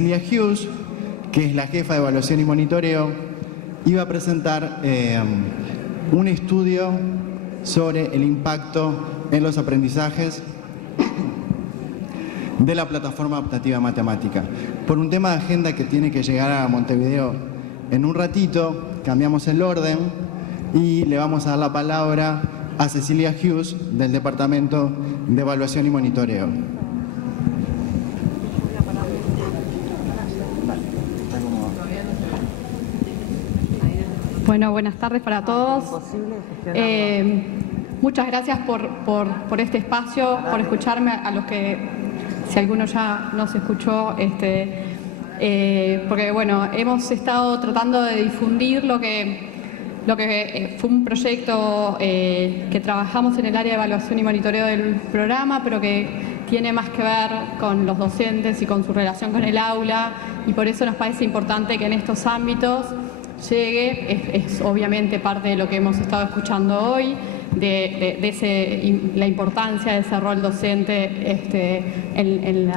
Cecilia Hughes, que es la jefa de evaluación y monitoreo, iba a presentar un estudio sobre el impacto en los aprendizajes de la plataforma adaptativa matemática. Por un tema de agenda que tiene que llegar a Montevideo en un ratito, cambiamos el orden y le vamos a dar la palabra a Cecilia Hughes del Departamento de Evaluación y Monitoreo. Bueno, buenas tardes para todos. Muchas gracias por este espacio, por escucharme, a los que, si alguno ya nos escuchó, porque bueno, hemos estado tratando de difundir lo que fue un proyecto que trabajamos en el área de evaluación y monitoreo del programa, pero que tiene más que ver con los docentes y con su relación con el aula, y por eso nos parece importante que en estos ámbitos llegue, es obviamente parte de lo que hemos estado escuchando hoy, la importancia de ese rol docente en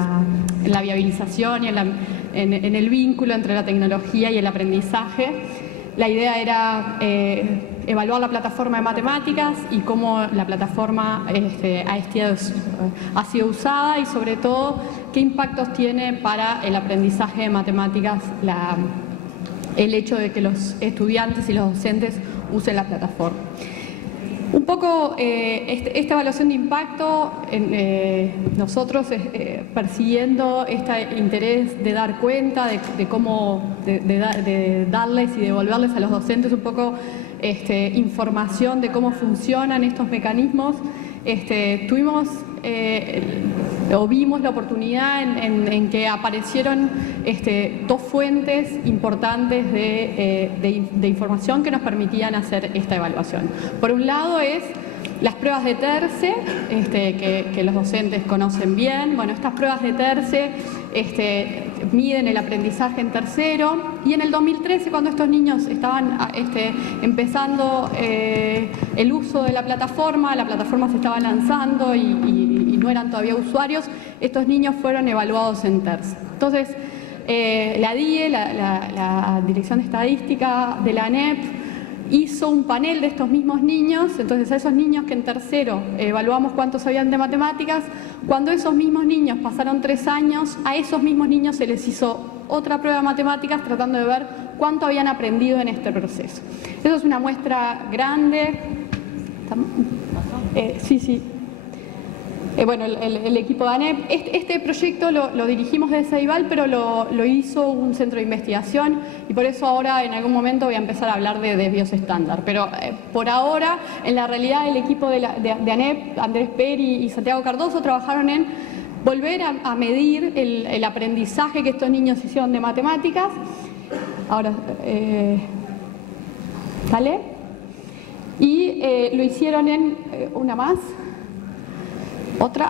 la viabilización y en el vínculo entre la tecnología y el aprendizaje. La idea era evaluar la plataforma de matemáticas y cómo la plataforma ha sido usada, y sobre todo qué impactos tiene para el aprendizaje de matemáticas el hecho de que los estudiantes y los docentes usen la plataforma. Un poco esta evaluación de impacto, nosotros persiguiendo este interés de dar cuenta de cómo de darles y devolverles a los docentes un poco información de cómo funcionan estos mecanismos, vimos la oportunidad en que aparecieron dos fuentes importantes de información que nos permitían hacer esta evaluación. Por un lado es las pruebas de TERCE, que los docentes conocen bien. Bueno, estas pruebas de TERCE miden el aprendizaje en tercero, y en el 2013, cuando estos niños estaban empezando el uso de la plataforma se estaba lanzando y no eran todavía usuarios, estos niños fueron evaluados en TERCE. Entonces, la DIE, la Dirección de Estadística de la ANEP, hizo un panel de estos mismos niños. Entonces, a esos niños que en tercero evaluamos cuántos sabían de matemáticas, cuando esos mismos niños pasaron 3 años, a esos mismos niños se les hizo otra prueba de matemáticas tratando de ver cuánto habían aprendido en este proceso. Eso es una muestra grande. Sí. Bueno, el equipo de ANEP, este proyecto lo dirigimos desde Ceibal, pero lo hizo un centro de investigación, y por eso ahora en algún momento voy a empezar a hablar de desvíos estándar. Pero por ahora, en la realidad, el equipo de ANEP, Andrés Peri y Santiago Cardoso, trabajaron en volver a medir el aprendizaje que estos niños hicieron de matemáticas. Ahora, ¿vale? Y lo hicieron en una más. Otra.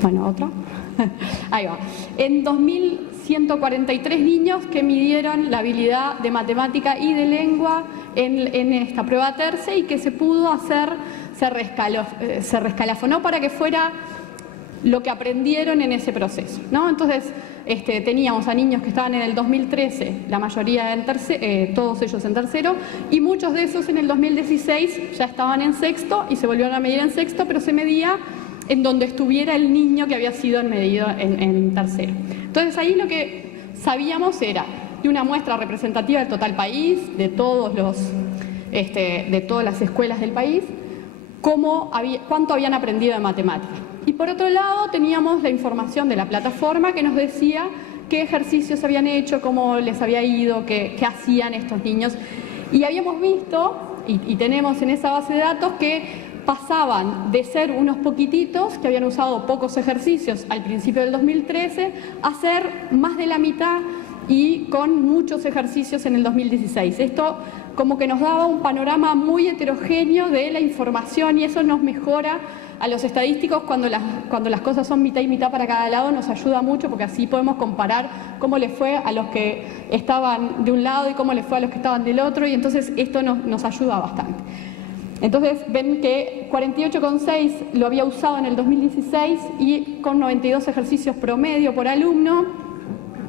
Bueno, otra. Ahí va. En 2.143 niños que midieron la habilidad de matemática y de lengua en esta prueba TERCE, y que se pudo hacer, se rescalafonó para que fuera lo que aprendieron en ese proceso, ¿no? Entonces, teníamos a niños que estaban en el 2013, la mayoría en tercero, todos ellos en tercero, y muchos de esos en el 2016 ya estaban en sexto y se volvieron a medir en sexto, pero se medía en donde estuviera el niño que había sido medido en tercero. Entonces, ahí lo que sabíamos era de una muestra representativa del total país, de todas las escuelas del país, cuánto habían aprendido de matemáticas. Y por otro lado teníamos la información de la plataforma que nos decía qué ejercicios habían hecho, cómo les había ido, qué hacían estos niños. Y habíamos visto, y tenemos en esa base de datos, que pasaban de ser unos poquititos que habían usado pocos ejercicios al principio del 2013 a ser más de la mitad y con muchos ejercicios en el 2016. Esto como que nos daba un panorama muy heterogéneo de la información, y eso nos mejora a los estadísticos cuando las cosas son mitad y mitad para cada lado. Nos ayuda mucho porque así podemos comparar cómo les fue a los que estaban de un lado y cómo les fue a los que estaban del otro, y entonces esto nos ayuda bastante. Entonces ven que 48,6 lo había usado en el 2016 y con 92 ejercicios promedio por alumno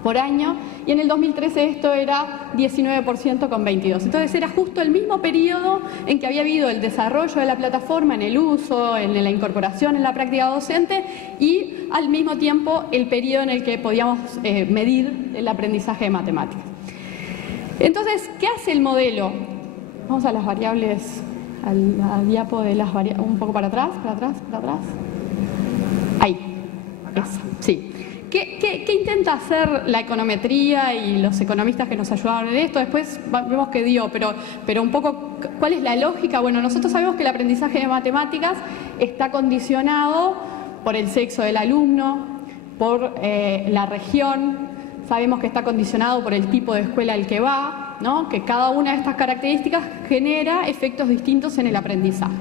por año, y en el 2013 esto era 19% con 22. Entonces era justo el mismo periodo en que había habido el desarrollo de la plataforma en el uso, en la incorporación en la práctica docente, y al mismo tiempo el periodo en el que podíamos medir el aprendizaje de matemáticas. Entonces, ¿qué hace el modelo? Vamos a las variables, a la diapo de las variables, un poco para atrás. Ahí, esa, sí. ¿Qué intenta hacer la econometría y los economistas que nos ayudaron en esto? Después vemos que dio, pero un poco, ¿cuál es la lógica? Bueno, nosotros sabemos que el aprendizaje de matemáticas está condicionado por el sexo del alumno, por la región, sabemos que está condicionado por el tipo de escuela al que va, ¿no? Que cada una de estas características genera efectos distintos en el aprendizaje.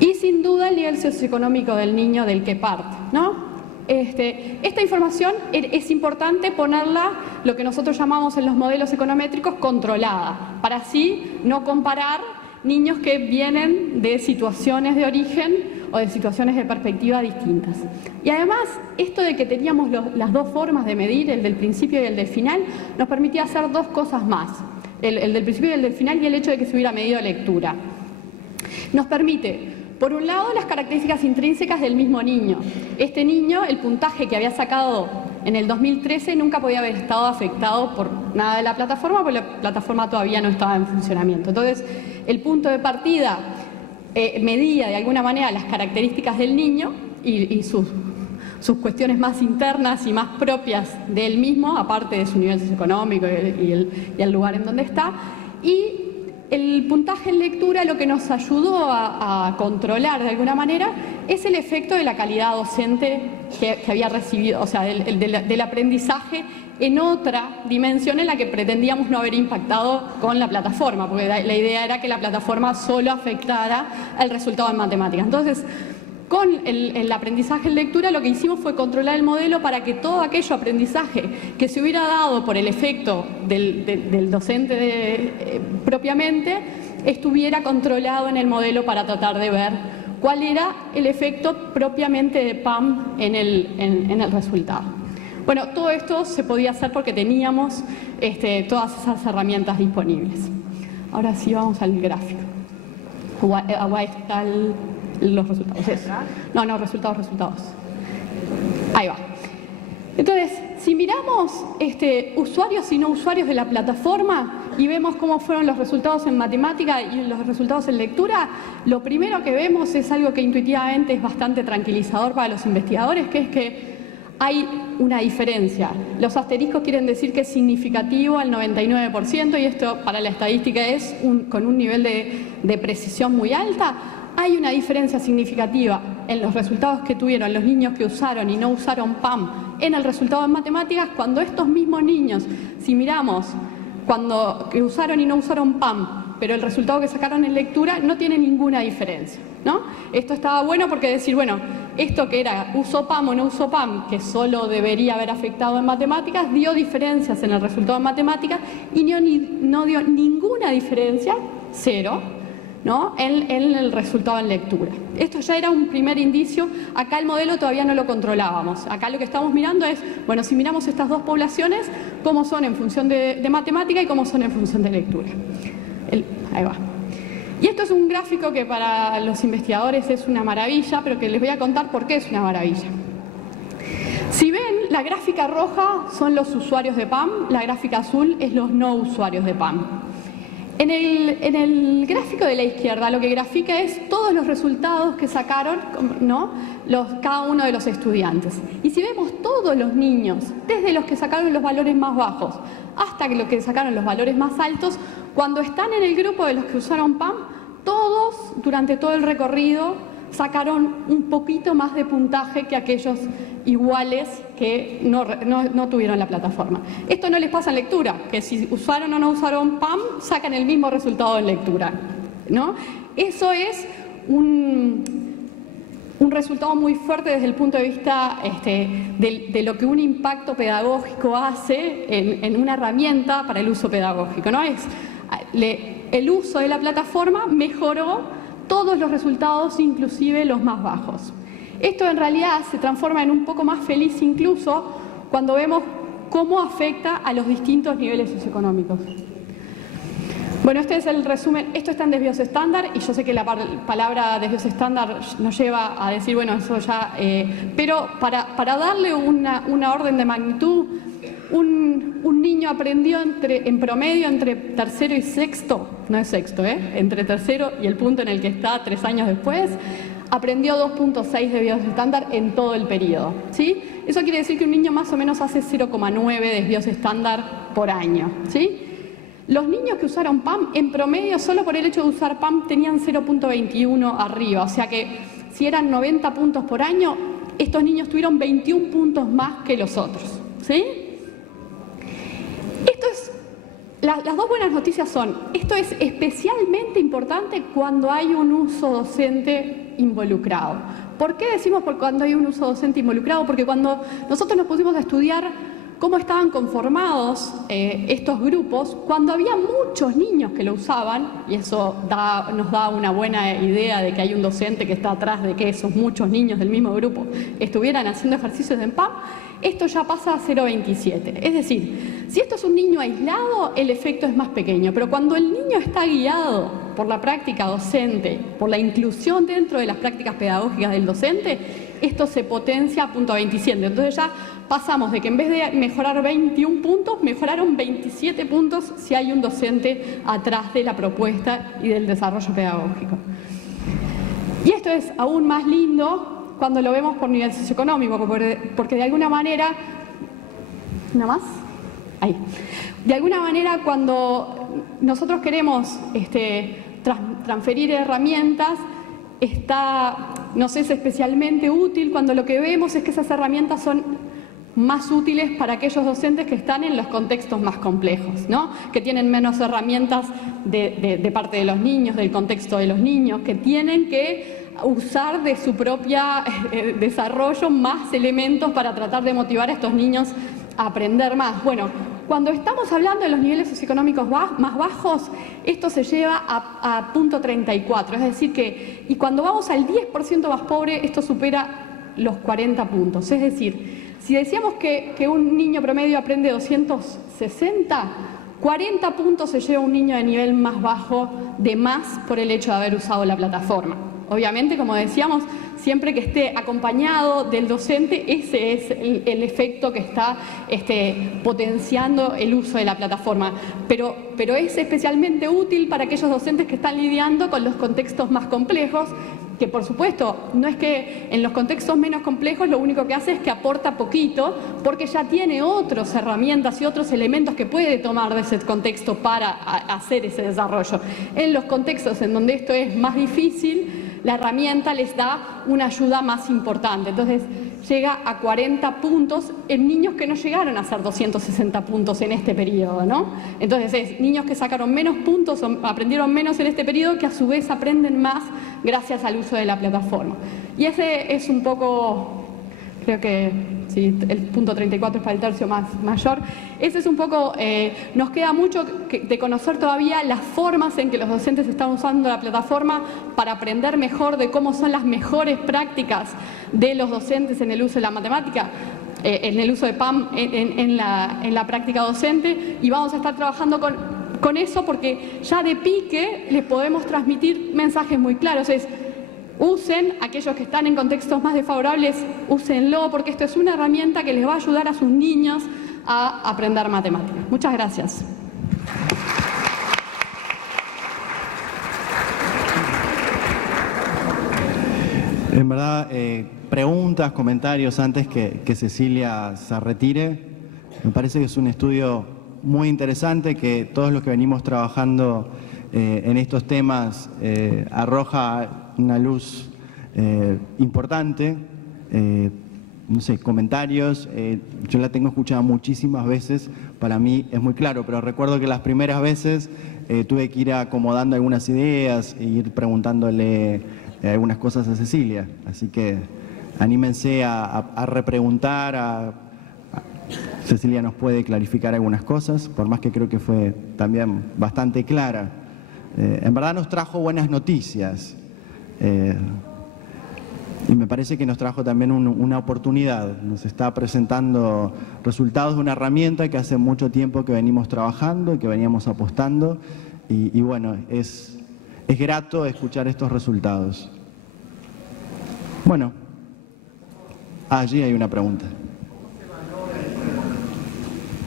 Y sin duda el nivel socioeconómico del niño del que parte, ¿no? Esta información es importante ponerla, lo que nosotros llamamos en los modelos econométricos, controlada, para así no comparar niños que vienen de situaciones de origen o de situaciones de perspectiva distintas. Y además, esto de que teníamos las dos formas de medir, el del principio y el del final, nos permitía hacer dos cosas más. El del principio y el del final, y el hecho de que se hubiera medido lectura. Nos permite, por un lado, las características intrínsecas del mismo niño. Este niño, el puntaje que había sacado en el 2013 nunca podía haber estado afectado por nada de la plataforma, porque la plataforma todavía no estaba en funcionamiento. Entonces, el punto de partida medía de alguna manera las características del niño y sus cuestiones más internas y más propias de él mismo, aparte de su nivel socioeconómico y el lugar en donde está. Y el puntaje en lectura lo que nos ayudó a controlar de alguna manera es el efecto de la calidad docente que había recibido, o sea, del aprendizaje en otra dimensión en la que pretendíamos no haber impactado con la plataforma, porque la idea era que la plataforma solo afectara el resultado en matemáticas. Entonces, con el aprendizaje en lectura lo que hicimos fue controlar el modelo para que todo aquello aprendizaje que se hubiera dado por el efecto del docente propiamente estuviera controlado en el modelo para tratar de ver cuál era el efecto propiamente de PAM en el resultado. Bueno, todo esto se podía hacer porque teníamos todas esas herramientas disponibles. Ahora sí vamos al gráfico. Ahí está los resultados. No, resultados. Ahí va. Entonces, si miramos usuarios y no usuarios de la plataforma y vemos cómo fueron los resultados en matemática y los resultados en lectura, lo primero que vemos es algo que intuitivamente es bastante tranquilizador para los investigadores, que es que hay una diferencia. Los asteriscos quieren decir que es significativo al 99%, y esto para la estadística es con un nivel de precisión muy alta. Hay una diferencia significativa en los resultados que tuvieron los niños que usaron y no usaron PAM en el resultado en matemáticas, cuando estos mismos niños, si miramos que usaron y no usaron PAM, pero el resultado que sacaron en lectura no tiene ninguna diferencia, ¿no? Esto estaba bueno porque decir, bueno, esto que era uso PAM o no uso PAM, que solo debería haber afectado en matemáticas, dio diferencias en el resultado en matemáticas y no dio ninguna diferencia, cero, ¿no? en el resultado en lectura. Esto ya era un primer indicio. Acá el modelo todavía no lo controlábamos. Acá lo que estamos mirando es, bueno, si miramos estas dos poblaciones, cómo son en función de matemática y cómo son en función de lectura. Ahí va. Y esto es un gráfico que para los investigadores es una maravilla, pero que les voy a contar por qué es una maravilla. Si ven, la gráfica roja son los usuarios de PAM, la gráfica azul es los no usuarios de PAM. En el gráfico de la izquierda lo que grafica es todos los resultados que sacaron, ¿no? Cada uno de los estudiantes. Y si vemos todos los niños, desde los que sacaron los valores más bajos hasta los que sacaron los valores más altos, cuando están en el grupo de los que usaron PAM, todos durante todo el recorrido sacaron un poquito más de puntaje que aquellos iguales que no tuvieron la plataforma. Esto no les pasa en lectura, que si usaron o no usaron PAM, sacan el mismo resultado en lectura, ¿no? Eso es un resultado muy fuerte desde el punto de vista de lo que un impacto pedagógico hace en una herramienta para el uso pedagógico, ¿no? El uso de la plataforma mejoró todos los resultados, inclusive los más bajos. Esto en realidad se transforma en un poco más feliz incluso cuando vemos cómo afecta a los distintos niveles socioeconómicos. Bueno, este es el resumen. Esto está en desvíos estándar y yo sé que la palabra desvíos estándar nos lleva a decir, bueno, eso ya... pero para darle una orden de magnitud, un niño aprendió en promedio entre tercero y sexto, no es sexto, entre tercero y el punto en el que está 3 años después, aprendió 2.6 desvíos estándar en todo el periodo, ¿sí? Eso quiere decir que un niño más o menos hace 0,9 desvíos estándar por año, ¿sí? Los niños que usaron PAM, en promedio, solo por el hecho de usar PAM, tenían 0.21 arriba. O sea que si eran 90 puntos por año, estos niños tuvieron 21 puntos más que los otros, ¿sí? Las dos buenas noticias son, esto es especialmente importante cuando hay un uso docente involucrado. ¿Por qué decimos cuando hay un uso docente involucrado? Porque cuando nosotros nos pusimos a estudiar cómo estaban conformados estos grupos, cuando había muchos niños que lo usaban, y eso nos da una buena idea de que hay un docente que está atrás de que esos muchos niños del mismo grupo estuvieran haciendo ejercicios en PAM, esto ya pasa a 0,27. Es decir, si esto es un niño aislado, el efecto es más pequeño, pero cuando el niño está guiado por la práctica docente, por la inclusión dentro de las prácticas pedagógicas del docente, esto se potencia a 0,27. Entonces ya pasamos de que en vez de mejorar 21 puntos, mejoraron 27 puntos si hay un docente atrás de la propuesta y del desarrollo pedagógico. Y esto es aún más lindo cuando lo vemos por nivel socioeconómico, porque de alguna manera... ¿Una más? Ahí. De alguna manera, cuando nosotros queremos transferir herramientas, nos es especialmente útil cuando lo que vemos es que esas herramientas son más útiles para aquellos docentes que están en los contextos más complejos, ¿no? Que tienen menos herramientas de parte de los niños, del contexto de los niños, que tienen que usar de su propia desarrollo más elementos para tratar de motivar a estos niños a aprender más. Bueno, cuando estamos hablando de los niveles socioeconómicos más bajos, esto se lleva a 0,34, es decir que, y cuando vamos al 10% más pobre, esto supera los 40 puntos, es decir, si decíamos que un niño promedio aprende 260, 40 puntos se lleva un niño de nivel más bajo de más por el hecho de haber usado la plataforma. Obviamente, como decíamos, siempre que esté acompañado del docente, ese es el efecto que está potenciando el uso de la plataforma. Pero es especialmente útil para aquellos docentes que están lidiando con los contextos más complejos, que por supuesto no es que en los contextos menos complejos lo único que hace es que aporta poquito, porque ya tiene otras herramientas y otros elementos que puede tomar de ese contexto para hacer ese desarrollo. En los contextos en donde esto es más difícil, la herramienta les da una ayuda más importante. Entonces llega a 40 puntos en niños que no llegaron a hacer 260 puntos en este periodo, ¿no? Entonces es niños que sacaron menos puntos o aprendieron menos en este periodo, que a su vez aprenden más gracias al uso de la plataforma. Y ese es un poco, creo que sí, el punto 34 es para el tercio mayor. Ese es un poco, nos queda mucho de conocer todavía las formas en que los docentes están usando la plataforma para aprender mejor de cómo son las mejores prácticas de los docentes en el uso de la matemática, en el uso de PAM en la práctica docente, y vamos a estar trabajando con eso porque ya de pique les podemos transmitir mensajes muy claros. Usen, aquellos que están en contextos más desfavorables, úsenlo, porque esto es una herramienta que les va a ayudar a sus niños a aprender matemáticas. Muchas gracias. En verdad, preguntas, comentarios antes que Cecilia se retire. Me parece que es un estudio muy interesante que todos los que venimos trabajando en estos temas arroja una luz importante. No sé, comentarios, yo la tengo escuchada muchísimas veces, para mí es muy claro, pero recuerdo que las primeras veces tuve que ir acomodando algunas ideas e ir preguntándole algunas cosas a Cecilia, así que anímense a repreguntar, Cecilia nos puede clarificar algunas cosas, por más que creo que fue también bastante clara. En verdad nos trajo buenas noticias. Y me parece que nos trajo también una oportunidad. Nos está presentando resultados de una herramienta que hace mucho tiempo que venimos trabajando y que veníamos apostando. Y bueno, es grato escuchar estos resultados. Bueno, allí hay una pregunta.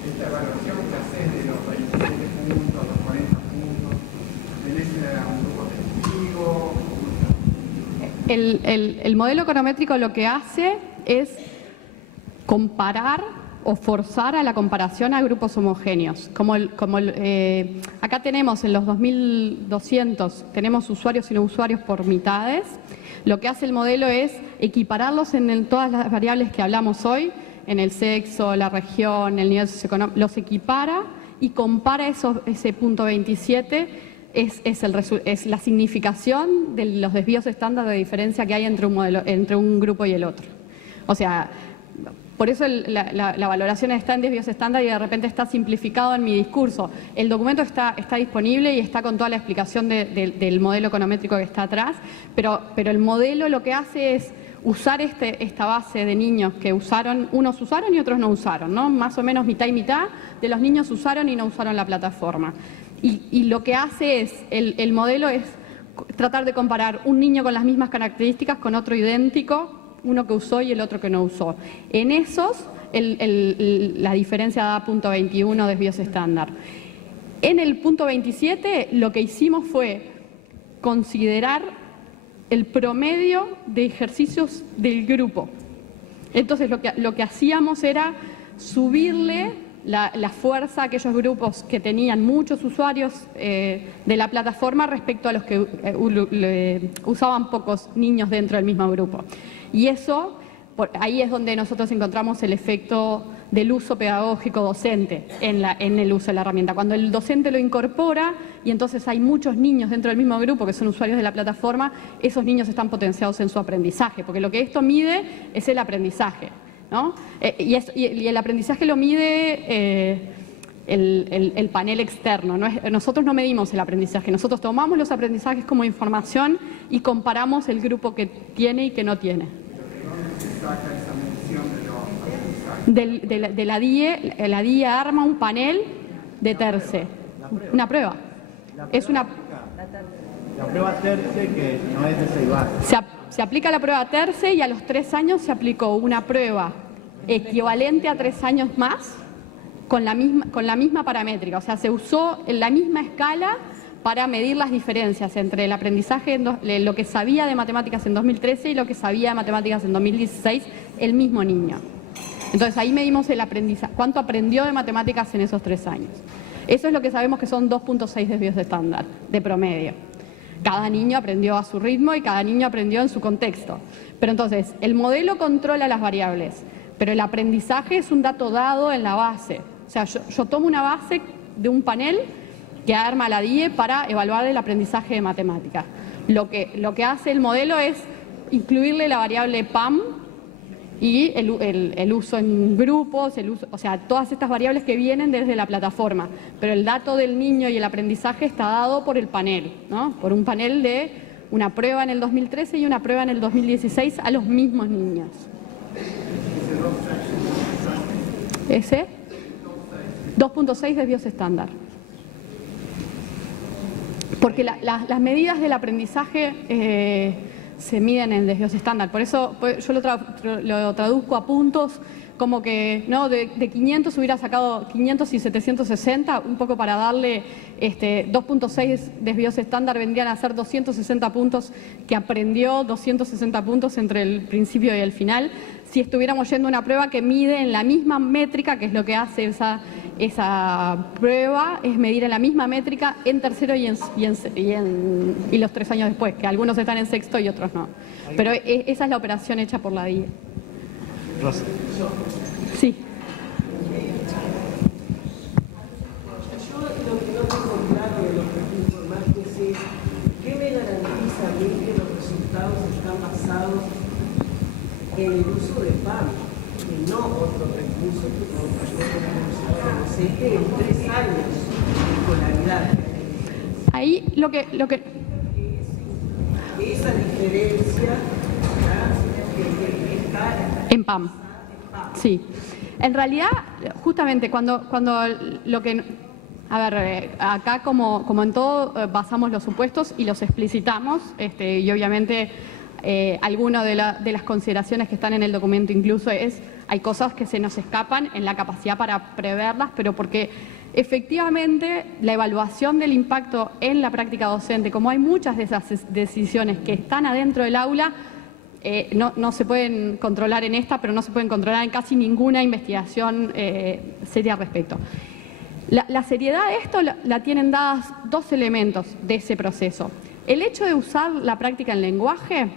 Esta evaluación que haces de los 27 puntos, los 40 puntos, ¿tenés un grupo testigo? El modelo econométrico lo que hace es comparar o forzar a la comparación a grupos homogéneos. Acá tenemos en los 2.200, tenemos usuarios y no usuarios por mitades. Lo que hace el modelo es equipararlos en todas las variables que hablamos hoy, en el sexo, la región, el nivel socioeconómico, los equipara y compara ese punto 27, es la significación de los desvíos estándar de diferencia que hay entre un grupo y el otro. O sea, por eso la valoración está en desvíos estándar y de repente está simplificado en mi discurso. El documento está disponible y está con toda la explicación del modelo econométrico que está atrás, pero el modelo lo que hace es usar esta base de niños que usaron, unos usaron y otros no usaron, ¿no? Más o menos mitad y mitad de los niños usaron y no usaron la plataforma. Y lo que hace es, el modelo es tratar de comparar un niño con las mismas características con otro idéntico, uno que usó y el otro que no usó. En esos, la diferencia da punto 21 desvíos estándar. En el punto 27, lo que hicimos fue considerar el promedio de ejercicios del grupo. Entonces, lo que hacíamos era subirle la fuerza a aquellos grupos que tenían muchos usuarios de la plataforma respecto a los que usaban pocos niños dentro del mismo grupo. Y eso, ahí es donde nosotros encontramos el efecto del uso pedagógico docente en el uso de la herramienta. Cuando el docente lo incorpora y entonces hay muchos niños dentro del mismo grupo que son usuarios de la plataforma, esos niños están potenciados en su aprendizaje, porque lo que esto mide es el aprendizaje, ¿no? Y el aprendizaje lo mide el panel externo. Nosotros no medimos el aprendizaje, nosotros tomamos los aprendizajes como información y comparamos el grupo que tiene y que no tiene. De la DIE arma un panel de TERCE, una prueba. Es una la prueba TERCE que no es de CEIBAS. Se aplica la prueba TERCE y a los 3 años se aplicó una prueba equivalente a 3 años más con la misma paramétrica. O sea, se usó la misma escala para medir las diferencias entre el aprendizaje, lo que sabía de matemáticas en 2013 y lo que sabía de matemáticas en 2016 el mismo niño. Entonces ahí medimos el aprendizaje, cuánto aprendió de matemáticas en esos 3 años. Eso es lo que sabemos que son 2.6 desvíos de estándar, de promedio. Cada niño aprendió a su ritmo y cada niño aprendió en su contexto. Pero entonces, el modelo controla las variables, pero el aprendizaje es un dato dado en la base. O sea, yo tomo una base de un panel que arma la DIE para evaluar el aprendizaje de matemáticas. Lo que hace el modelo es incluirle la variable PAM y el uso en grupos, o sea, todas estas variables que vienen desde la plataforma. Pero el dato del niño y el aprendizaje está dado por el panel, ¿no? Por un panel de una prueba en el 2013 y una prueba en el 2016 a los mismos niños. Ese 2.6 desvíos estándar. Porque las medidas del aprendizaje se miden en desvíos estándar. Por eso yo lo traduzco a puntos, como que no de 500 hubiera sacado 500 y 760, un poco para darle 2.6 desvíos estándar vendrían a ser 260 puntos que aprendió, 260 puntos entre el principio y el final. Si estuviéramos yendo a una prueba que mide en la misma métrica, que es lo que hace esa prueba, es medir en la misma métrica en tercero y los 3 años después, que algunos están en sexto y otros no. Pero esa es la operación hecha por la DIE. Rosa. Sí. Yo lo que no tengo claro de lo que tú informaste es ¿qué me garantiza a mí que los resultados están basados en el uso de PAM y no otro recurso que en 3 años de escolaridad? Ahí lo que Ese esa diferencia, que está En PAM. Sí. En realidad, justamente cuando lo que... A ver, acá como en todo basamos los supuestos y los explicitamos, y obviamente algunas de las consideraciones que están en el documento incluso hay cosas que se nos escapan en la capacidad para preverlas, pero porque efectivamente la evaluación del impacto en la práctica docente, como hay muchas de esas decisiones que están adentro del aula, no se pueden controlar en esta, pero no se pueden controlar en casi ninguna investigación seria al respecto. La seriedad de esto la tienen dadas dos elementos de ese proceso. El hecho de usar la práctica en lenguaje,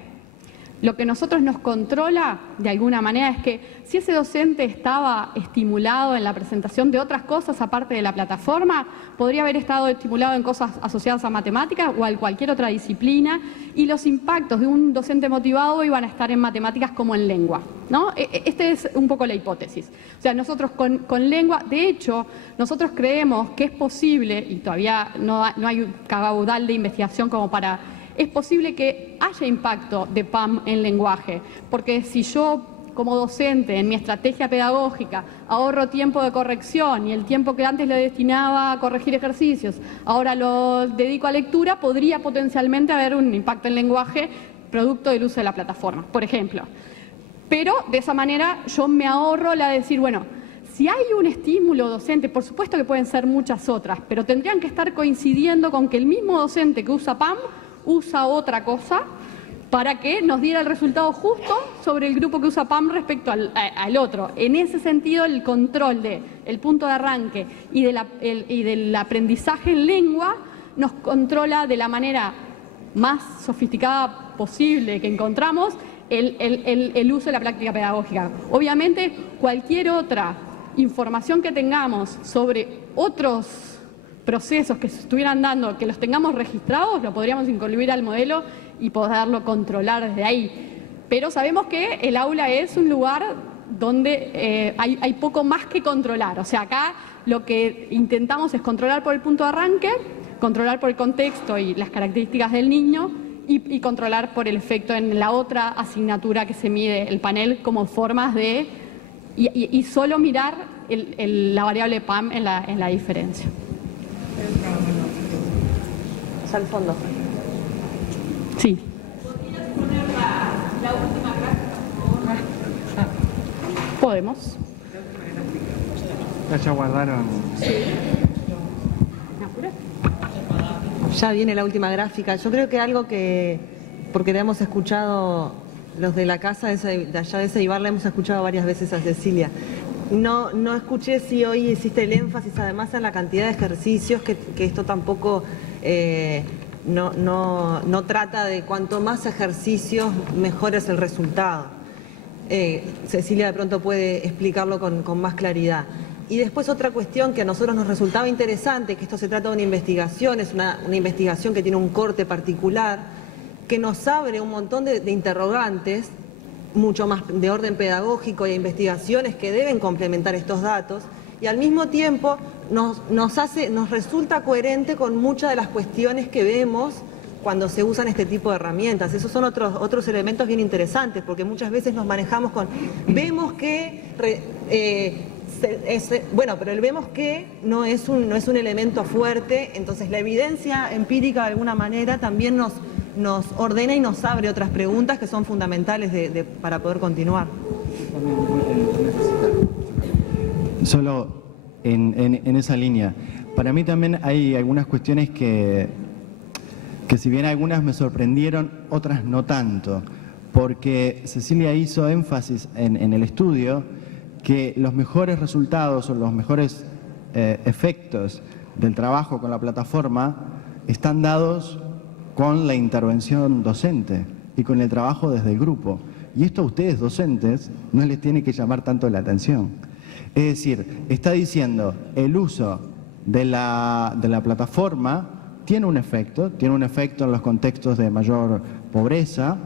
lo que nosotros nos controla de alguna manera es que si ese docente estaba estimulado en la presentación de otras cosas aparte de la plataforma, podría haber estado estimulado en cosas asociadas a matemáticas o a cualquier otra disciplina, y los impactos de un docente motivado iban a estar en matemáticas como en lengua, ¿no? Esta es un poco la hipótesis. O sea, nosotros con lengua, de hecho, nosotros creemos que es posible, y todavía no hay un caudal de investigación como para... Es posible que haya impacto de PAM en lenguaje, porque si yo como docente en mi estrategia pedagógica ahorro tiempo de corrección y el tiempo que antes le destinaba a corregir ejercicios, ahora lo dedico a lectura, podría potencialmente haber un impacto en lenguaje producto del uso de la plataforma, por ejemplo. Pero de esa manera yo me ahorro la de decir, bueno, si hay un estímulo docente, por supuesto que pueden ser muchas otras, pero tendrían que estar coincidiendo con que el mismo docente que usa PAM usa otra cosa para que nos diera el resultado justo sobre el grupo que usa PAM respecto al otro. En ese sentido, el control del punto de arranque y del aprendizaje en lengua nos controla de la manera más sofisticada posible que encontramos el uso de la práctica pedagógica. Obviamente, cualquier otra información que tengamos sobre otros procesos que se estuvieran dando, que los tengamos registrados, lo podríamos incluir al modelo y poderlo controlar desde ahí. Pero sabemos que el aula es un lugar donde hay poco más que controlar. O sea, acá lo que intentamos es controlar por el punto de arranque, controlar por el contexto y las características del niño y controlar por el efecto en la otra asignatura que se mide el panel como formas de... y solo mirar la variable PAM en la diferencia. Al fondo. Sí. ¿Podrías poner la última gráfica, por favor? Podemos. Ya guardaron. Ya viene la última gráfica. Yo creo que algo que, porque le hemos escuchado, los de la casa de allá de Ceibar, le hemos escuchado varias veces a Cecilia. No escuché si hoy hiciste el énfasis además en la cantidad de ejercicios, que esto tampoco no trata de cuanto más ejercicios mejor es el resultado. Cecilia de pronto puede explicarlo con más claridad. Y después otra cuestión que a nosotros nos resultaba interesante, que esto se trata de una investigación, es una investigación que tiene un corte particular, que nos abre un montón de interrogantes, mucho más de orden pedagógico, y investigaciones que deben complementar estos datos, y al mismo tiempo nos resulta coherente con muchas de las cuestiones que vemos cuando se usan este tipo de herramientas. Esos son otros elementos bien interesantes, porque muchas veces nos manejamos con, vemos que, bueno, pero el vemos que no es un elemento fuerte, entonces la evidencia empírica de alguna manera también nos ordena y nos abre otras preguntas que son fundamentales para poder continuar. Solo en esa línea. Para mí también hay algunas cuestiones que si bien algunas me sorprendieron, otras no tanto, porque Cecilia hizo énfasis en el estudio que los mejores resultados o los mejores efectos del trabajo con la plataforma están dados con la intervención docente y con el trabajo desde el grupo. Y esto a ustedes, docentes, no les tiene que llamar tanto la atención. Es decir, está diciendo, el uso de la plataforma tiene un efecto en los contextos de mayor pobreza.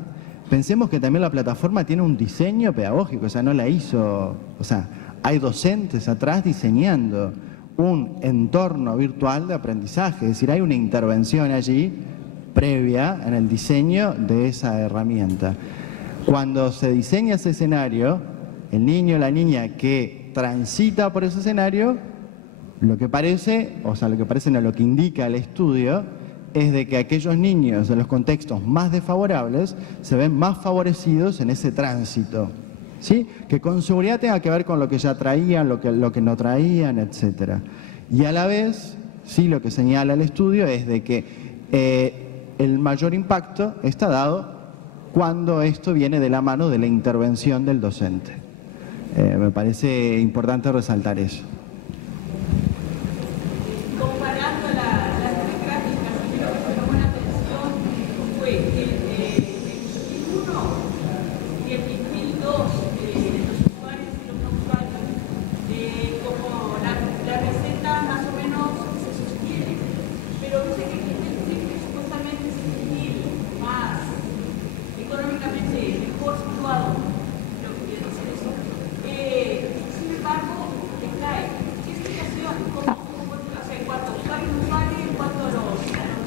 Pensemos que también la plataforma tiene un diseño pedagógico, o sea, no la hizo, o sea, hay docentes atrás diseñando un entorno virtual de aprendizaje, es decir, hay una intervención allí previa en el diseño de esa herramienta. Cuando se diseña ese escenario, el niño o la niña que transita por ese escenario, lo que parece no, lo que indica el estudio es de que aquellos niños de los contextos más desfavorables se ven más favorecidos en ese tránsito, ¿sí? Que con seguridad tenga que ver con lo que ya traían, lo que no traían, etc. Y a la vez, sí, lo que señala el estudio es de que el mayor impacto está dado cuando esto viene de la mano de la intervención del docente. Me parece importante resaltar eso. Comparando las tres gráficas, creo que me llamó la atención fue que el 2001 y el 2002 de los usuarios y los no usuarios, como la receta más o menos se sostiene, pero no sé qué supuestamente es el más económicamente mejor situado, creo que quiere decir eso, sin embargo, decae. ¿Qué explicación? ¿Cómo, o sea, en cuanto a usuario y usuario, en cuanto a los...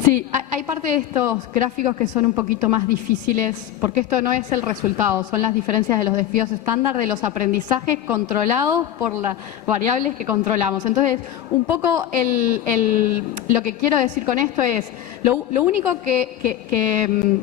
Sí, hay parte de estos gráficos que son un poquito más difíciles, porque esto no es el resultado, son las diferencias de los desvíos estándar de los aprendizajes controlados por las variables que controlamos. Entonces, un poco lo que quiero decir con esto es, lo único lo que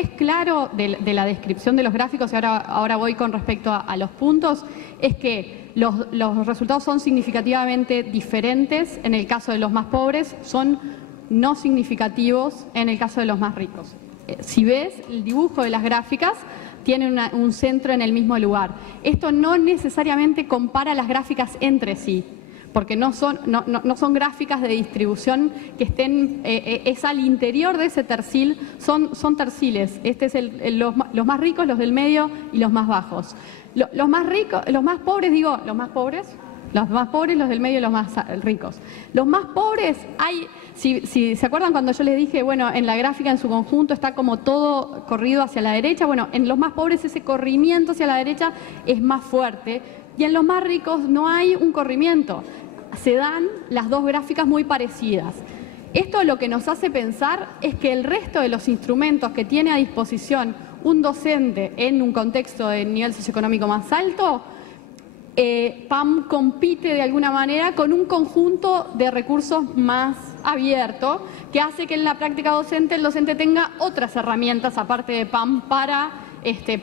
es claro de la descripción de los gráficos, y ahora voy con respecto a los puntos, es que los resultados son significativamente diferentes en el caso de los más pobres, son no significativos en el caso de los más ricos. Si ves el dibujo de las gráficas, tienen un centro en el mismo lugar. Esto no necesariamente compara las gráficas entre sí, porque no son gráficas de distribución que estén, es al interior de ese tercil, son terciles. Este es los más ricos, los del medio y los más bajos. Los más ricos, los más pobres, los del medio y los más ricos. Los más pobres si se acuerdan cuando yo les dije, bueno, en la gráfica en su conjunto está como todo corrido hacia la derecha, bueno, en los más pobres ese corrimiento hacia la derecha es más fuerte y en los más ricos no hay un corrimiento. Se dan las dos gráficas muy parecidas. Esto lo que nos hace pensar es que el resto de los instrumentos que tiene a disposición un docente en un contexto de nivel socioeconómico más alto, PAM compite de alguna manera con un conjunto de recursos más abierto que hace que en la práctica docente el docente tenga otras herramientas aparte de PAM para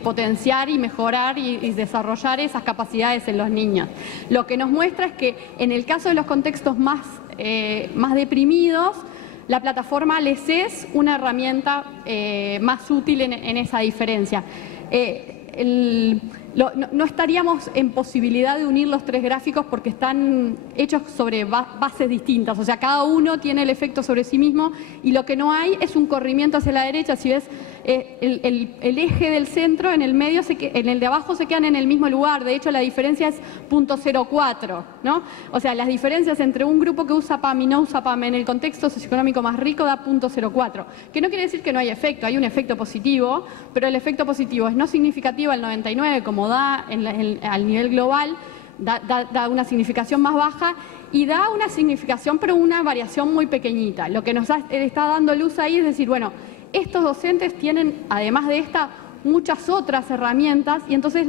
potenciar y mejorar y desarrollar esas capacidades en los niños. Lo que nos muestra es que en el caso de los contextos más deprimidos, la plataforma les es una herramienta más útil en esa diferencia. No estaríamos en posibilidad de unir los tres gráficos porque están hechos sobre bases distintas, o sea, cada uno tiene el efecto sobre sí mismo y lo que no hay es un corrimiento hacia la derecha. Si ves, el eje del centro en el medio, en el de abajo se quedan en el mismo lugar, de hecho la diferencia es 0.04, ¿no? O sea, las diferencias entre un grupo que usa PAM y no usa PAM en el contexto socioeconómico más rico da 0.04, que no quiere decir que no hay efecto, hay un efecto positivo, pero el efecto positivo es no significativo al 99 como da al nivel global, da una significación más baja y da una significación pero una variación muy pequeñita. Lo que nos está dando luz ahí es decir, bueno, estos docentes tienen además de esta muchas otras herramientas y entonces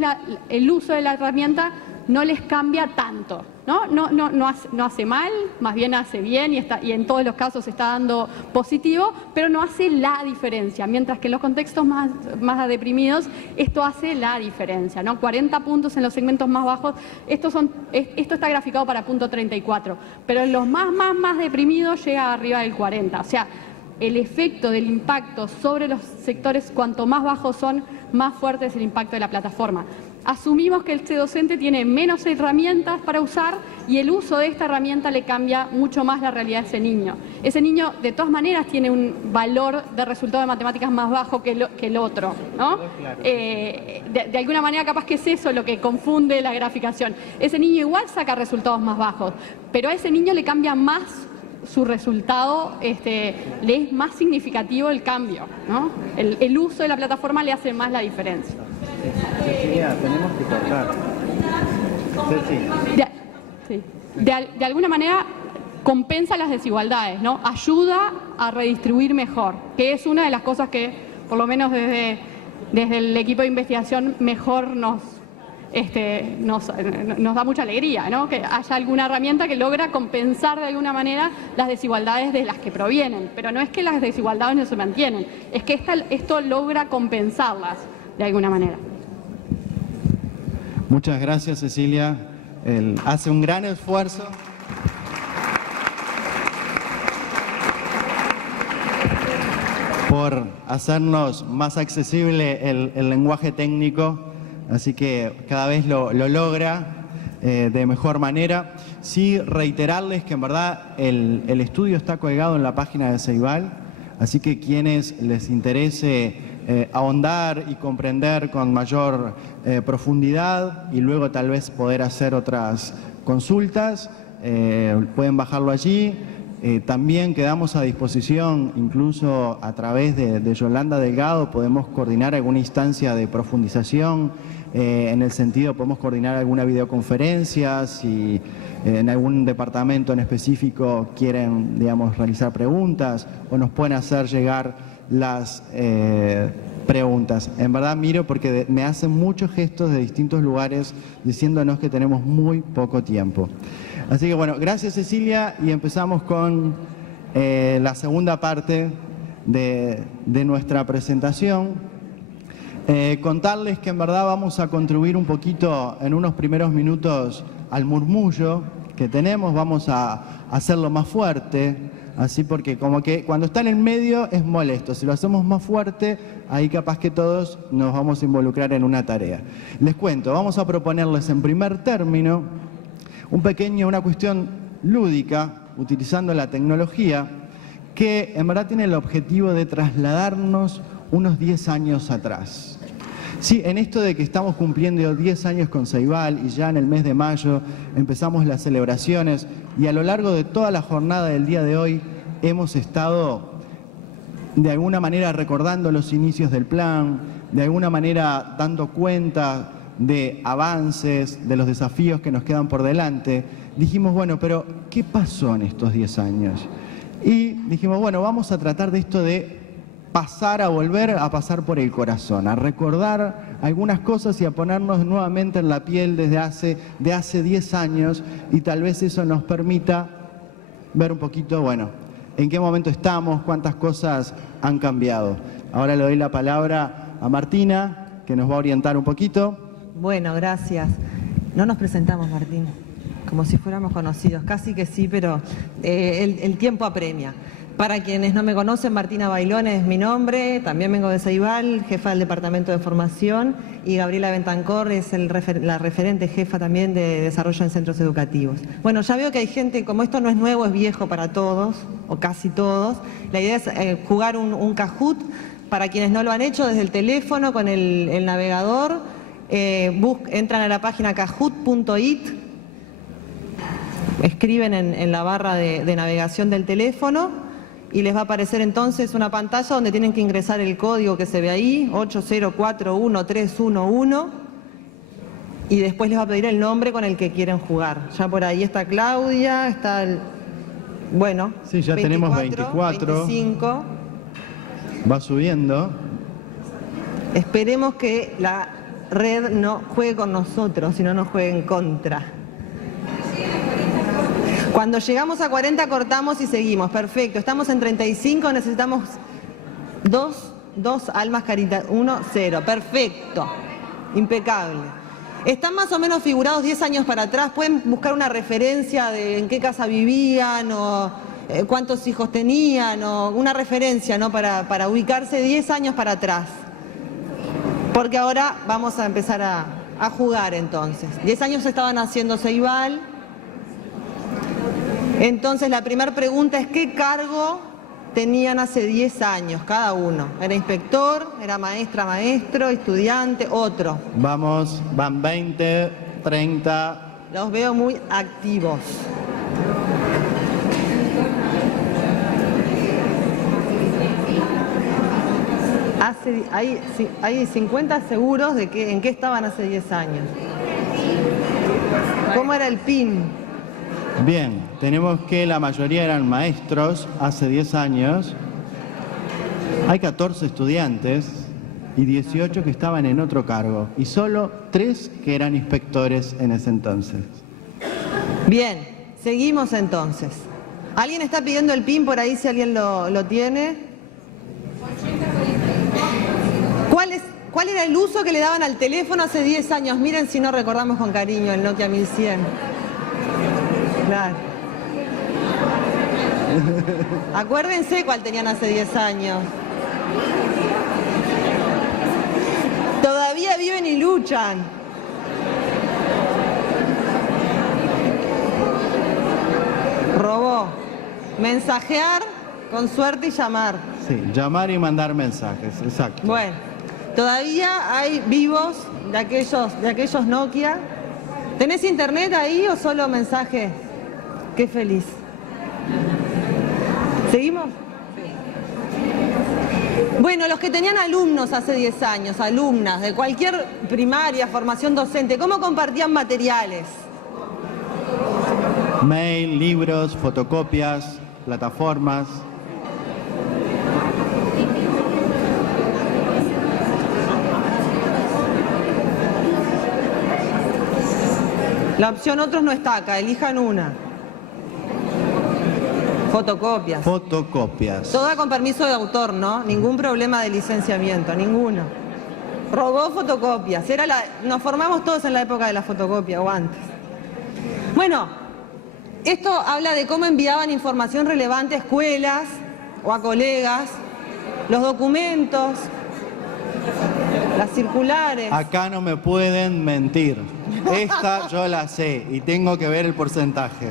el uso de la herramienta no les cambia tanto, ¿no? No hace mal, más bien hace bien y en todos los casos está dando positivo, pero no hace la diferencia, mientras que en los contextos más deprimidos esto hace la diferencia, ¿no? 40 puntos en los segmentos más bajos, esto está graficado para punto 34, pero en los más deprimidos llega arriba del 40, o sea, el efecto del impacto sobre los sectores, cuanto más bajos son, más fuerte es el impacto de la plataforma. Asumimos que este docente tiene menos herramientas para usar y el uso de esta herramienta le cambia mucho más la realidad de ese niño. Ese niño, de todas maneras, tiene un valor de resultado de matemáticas más bajo que el otro, ¿no? De alguna manera, capaz que es eso lo que confunde la graficación. Ese niño igual saca resultados más bajos, pero a ese niño le cambia más su resultado, le es más significativo el cambio, ¿no? El uso de la plataforma le hace más la diferencia. Cecilia, tenemos que cortar. De alguna manera, compensa las desigualdades, ¿no? Ayuda a redistribuir mejor, que es una de las cosas que, por lo menos desde el equipo de investigación, mejor nos da mucha alegría, ¿no? Que haya alguna herramienta que logra compensar de alguna manera las desigualdades de las que provienen. Pero no es que las desigualdades no se mantienen, es que esto logra compensarlas de alguna manera. Muchas gracias, Cecilia. Él hace un gran esfuerzo. Por hacernos más accesible el lenguaje técnico, así que cada vez lo logra de mejor manera. Sí, reiterarles que en verdad el estudio está colgado en la página de Ceibal, así que quienes les interese ahondar y comprender con mayor profundidad y luego tal vez poder hacer otras consultas, pueden bajarlo allí. También quedamos a disposición, incluso a través de Yolanda Delgado, podemos coordinar alguna instancia de profundización, en el sentido podemos coordinar alguna videoconferencia, si en algún departamento en específico quieren, digamos, realizar preguntas o nos pueden hacer llegar las preguntas. En verdad miro porque me hacen muchos gestos de distintos lugares diciéndonos que tenemos muy poco tiempo. Así que bueno, gracias Cecilia y empezamos con la segunda parte de nuestra presentación. Contarles que en verdad vamos a contribuir un poquito en unos primeros minutos al murmullo que tenemos, vamos a hacerlo más fuerte, así porque como que cuando está en el medio es molesto, si lo hacemos más fuerte, ahí capaz que todos nos vamos a involucrar en una tarea. Les cuento, vamos a proponerles en primer término una cuestión lúdica, utilizando la tecnología, que en verdad tiene el objetivo de trasladarnos unos 10 años atrás. Sí, en esto de que estamos cumpliendo 10 años con Ceibal y ya en el mes de mayo empezamos las celebraciones y a lo largo de toda la jornada del día de hoy hemos estado de alguna manera recordando los inicios del plan, de alguna manera dando cuenta de avances, de los desafíos que nos quedan por delante. Dijimos, bueno, pero ¿qué pasó en estos 10 años? Y dijimos, bueno, vamos a tratar de esto de volver a pasar por el corazón, a recordar algunas cosas y a ponernos nuevamente en la piel de hace 10 años y tal vez eso nos permita ver un poquito, bueno, en qué momento estamos, cuántas cosas han cambiado. Ahora le doy la palabra a Martina, que nos va a orientar un poquito. Bueno, gracias. No nos presentamos, Martín, como si fuéramos conocidos. Casi que sí, pero el tiempo apremia. Para quienes no me conocen, Martina Bailone es mi nombre, también vengo de Ceibal, jefa del Departamento de Formación, y Gabriela Bentancor es la referente jefa también de Desarrollo en Centros Educativos. Bueno, ya veo que hay gente, como esto no es nuevo, es viejo para todos, o casi todos. La idea es jugar un Kahoot, para quienes no lo han hecho, desde el teléfono, con el navegador. Entran a la página kahoot.it, escriben en la barra de navegación del teléfono y les va a aparecer entonces una pantalla donde tienen que ingresar el código que se ve ahí, 8041311, y después les va a pedir el nombre con el que quieren jugar. Ya por ahí está Claudia, está bueno, sí, ya 24, tenemos 24, 25. Va subiendo. Esperemos que la red no juegue con nosotros, sino nos juegue en contra. Cuando llegamos a 40 cortamos y seguimos. Perfecto. Estamos en 35, necesitamos dos almas caritativas. 1, 0. Perfecto. Impecable. Están más o menos figurados 10 años para atrás. Pueden buscar una referencia de en qué casa vivían o cuántos hijos tenían o una referencia, ¿no? para ubicarse 10 años para atrás. Porque ahora vamos a empezar a jugar entonces. 10 años estaban haciendo Ceibal. Entonces la primera pregunta es ¿qué cargo tenían hace 10 años cada uno? ¿Era inspector? ¿Era maestra, maestro, estudiante, otro? Vamos, van 20, 30. Los veo muy activos. Hay 50 seguros de en qué estaban hace 10 años. ¿Cómo era el PIN? Bien, tenemos que la mayoría eran maestros hace 10 años. Hay 14 estudiantes y 18 que estaban en otro cargo y solo 3 que eran inspectores en ese entonces. Bien, seguimos entonces. ¿Alguien está pidiendo el PIN por ahí si alguien lo tiene? ¿Cuál era el uso que le daban al teléfono hace 10 años? Miren si no recordamos con cariño el Nokia 1100. Claro. Acuérdense cuál tenían hace 10 años. Todavía viven y luchan. Robó. Mensajear, con suerte y llamar. Sí, llamar y mandar mensajes, exacto. Bueno, todavía hay vivos de aquellos Nokia. ¿Tenés internet ahí o solo mensaje? Qué feliz. ¿Seguimos? Bueno, los que tenían alumnos hace 10 años, alumnas de cualquier primaria, formación docente, ¿cómo compartían materiales? Mail, libros, fotocopias, plataformas. La opción otros no está acá, elijan una. Fotocopias. Fotocopias. Toda con permiso de autor, ¿no? Ningún problema de licenciamiento, ninguno. Robó fotocopias. Nos formamos todos en la época de la fotocopia o antes. Bueno, esto habla de cómo enviaban información relevante a escuelas o a colegas, los documentos, las circulares. Acá no me pueden mentir. Esta yo la sé y tengo que ver el porcentaje.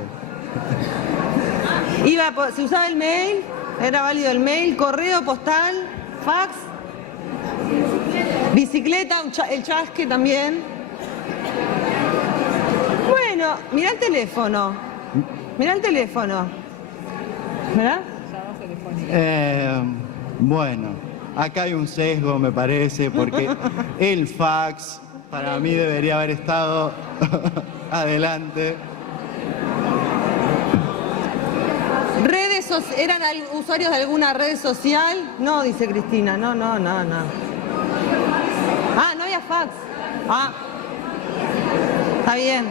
Se usaba el mail, era válido el mail, correo postal, fax, bicicleta, el chasque también. Bueno, mirá el teléfono. Mirá el teléfono. ¿Verdad? Bueno, acá hay un sesgo, me parece, porque el fax para mí debería haber estado adelante. ¿Eran usuarios de alguna red social? No, dice Cristina, no. Ah, no había fax. Ah, está bien.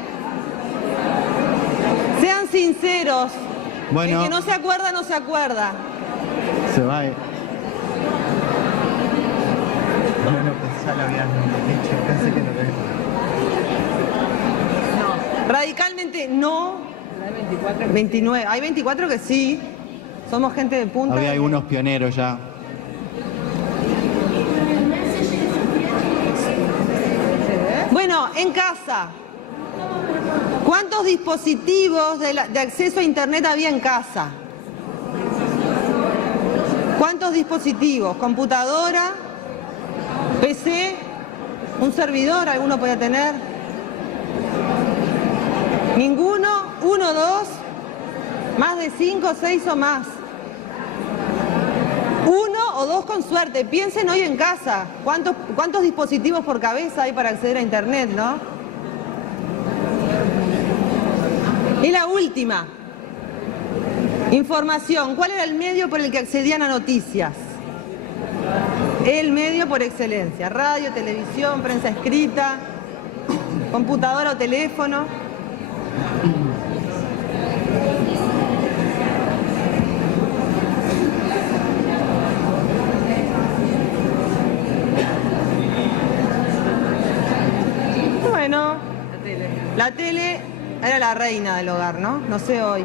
Sean sinceros. Bueno, El que no se acuerda, no se acuerda. se va. Bueno, pues ya lo habían dicho, pensé que no lo No. Radicalmente no. 29. Hay 24 que sí. Somos gente de punta. Había algunos pioneros ya. Bueno, en casa. ¿Cuántos dispositivos de acceso a internet había en casa? ¿Cuántos dispositivos? ¿Computadora? ¿PC? ¿Un servidor? ¿Alguno podía tener? ¿Ninguno? ¿Uno, dos? ¿Más de 5, 6 o más? Uno o dos con suerte. Piensen hoy en casa. ¿Cuántos dispositivos por cabeza hay para acceder a internet, no? Y la última. Información. ¿Cuál era el medio por el que accedían a noticias? El medio por excelencia. Radio, televisión, prensa escrita, computadora o teléfono. Bueno, la tele era la reina del hogar, ¿no? No sé hoy.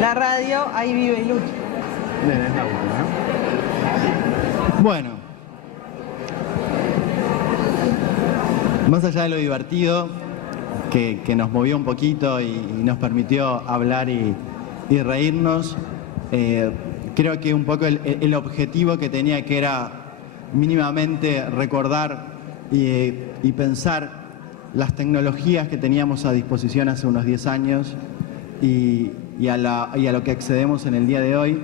La radio, ahí vive y lucha. Bien, es la última, ¿no? Bueno. Más allá de lo divertido, que nos movió un poquito y nos permitió hablar y reírnos, creo que un poco el objetivo que tenía, que era mínimamente recordar y pensar las tecnologías que teníamos a disposición hace unos 10 años y a lo que accedemos en el día de hoy.